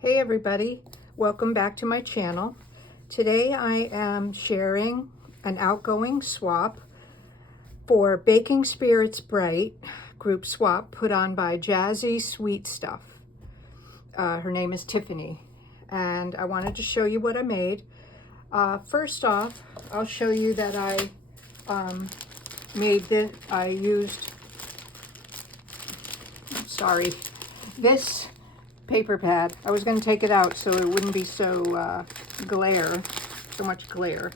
Hey everybody, welcome back to my channel. Today I am sharing an outgoing swap for Baking Spirits Bright group swap put on by Jazzy Sweet Stuff. Her name is Tiffany, and I wanted to show you what I made. First off, I'll show you that I made this. I used, this paper pad. I was going to take it out so it wouldn't be so much glare.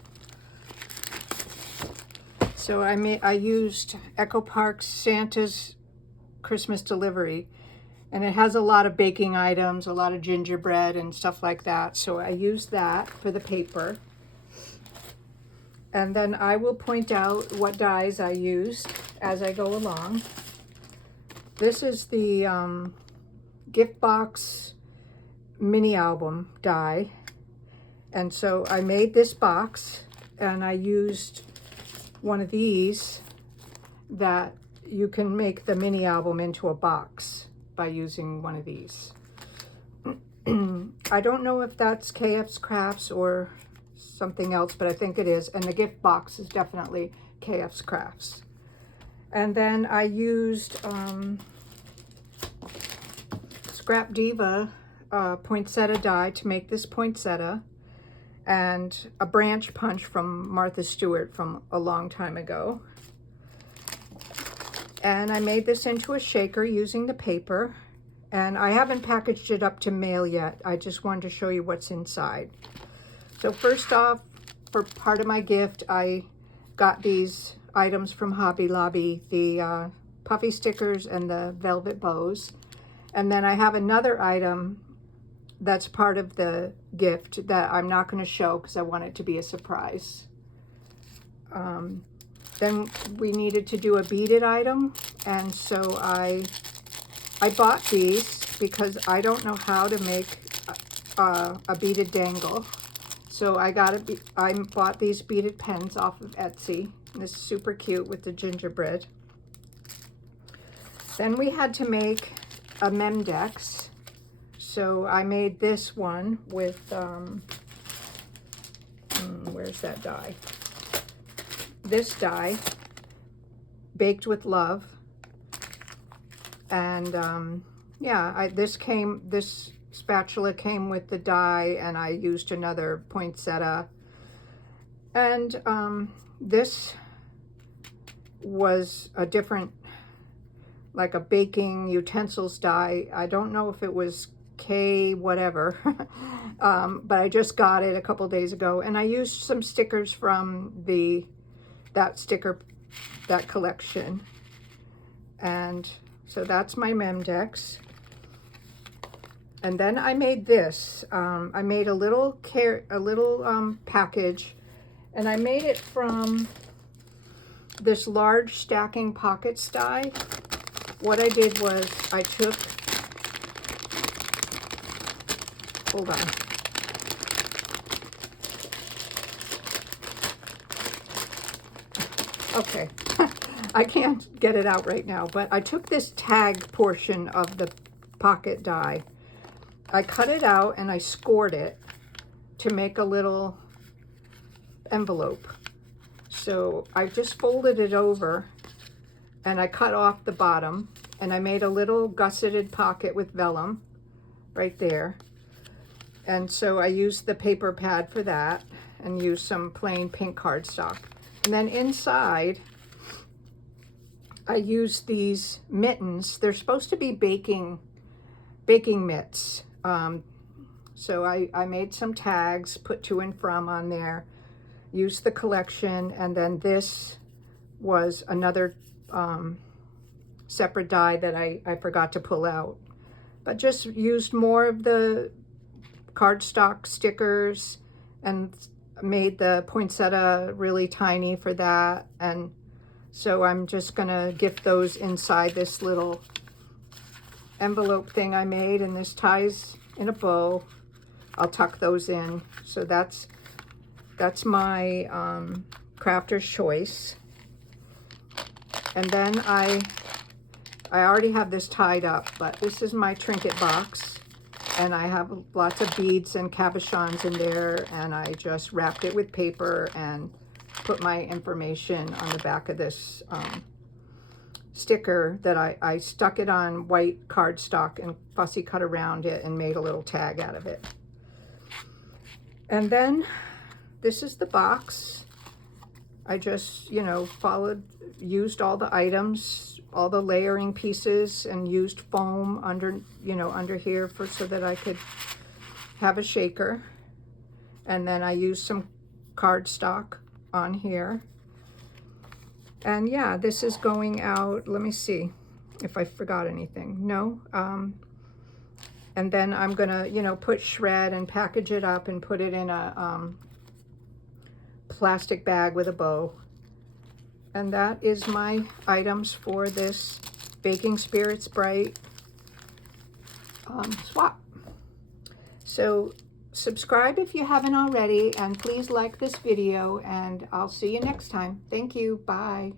So I used Echo Park's Santa's Christmas Delivery, and it has a lot of baking items, a lot of gingerbread and stuff like that. So I used that for the paper. And then I will point out what dies I used as I go along. This is the gift box mini album die, and so I made this box, and I used one of these that you can make the mini album into a box by using one of these. I don't know if that's KF's Crafts or something else, but I think it is, and the gift box is definitely KF's Crafts. And then I used Scrap Diva poinsettia die to make this poinsettia, and a branch punch from Martha Stewart from a long time ago. And I made this into a shaker using the paper, and I haven't packaged it up to mail yet. I just wanted to show you what's inside. So first off, for part of my gift, I got these items from Hobby Lobby, the puffy stickers and the velvet bows. And then I have another item that's part of the gift that I'm not going to show because I want it to be a surprise. Then we needed to do a beaded item, and so I bought these because I don't know how to make a beaded dangle. So I bought these beaded pens off of Etsy. This is super cute with the gingerbread. Then we had to make a Memdex. So I made this one with, where's that die? This die, Baked with Love. And yeah, this spatula came with the die, and I used another poinsettia. And this was a different, like a baking utensils die. I don't know if it was K whatever, but I just got it a couple days ago, and I used some stickers from that collection. And so that's my Memdex. And then I made this. I made a little package, and I made it from this large stacking pockets die. What I did was I took, hold on. Okay, I can't get it out right now, but I took this tag portion of the pocket die. I cut it out and I scored it to make a little envelope. So I just folded it over, and I cut off the bottom, and I made a little gusseted pocket with vellum right there. And so I used the paper pad for that, and used some plain pink cardstock. And then inside, I used these mittens. They're supposed to be baking mitts. So I made some tags, put to and from on there, used the collection, and then this was another separate die that I forgot to pull out. But just used more of the cardstock stickers and made the poinsettia really tiny for that. And so I'm just gonna gift those inside this little envelope thing I made, and this ties in a bow. I'll tuck those in. So that's my crafter's choice. And then I already have this tied up, but this is my trinket box. And I have lots of beads and cabochons in there, and I just wrapped it with paper and put my information on the back of this sticker that I stuck it on white cardstock and fussy cut around it and made a little tag out of it. And then this is the box. I just, you know, used all the items, all the layering pieces, and used foam under, you know, under here so that I could have a shaker. And then I used some cardstock on here. And yeah, this is going out. Let me see if I forgot anything. No. And then I'm gonna, you know, put shred and package it up and put it in a plastic bag with a bow. And that is my items for this Baking Spirits Bright swap. So subscribe if you haven't already, and please like this video, and I'll see you next time. Thank you. Bye.